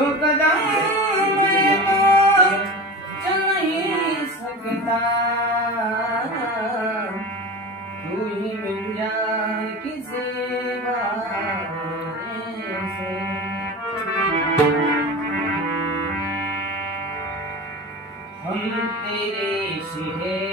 दुखदाई को चल नहीं सकता, तू ही मिल जाए किसी बहाने से। हम तेरे शहर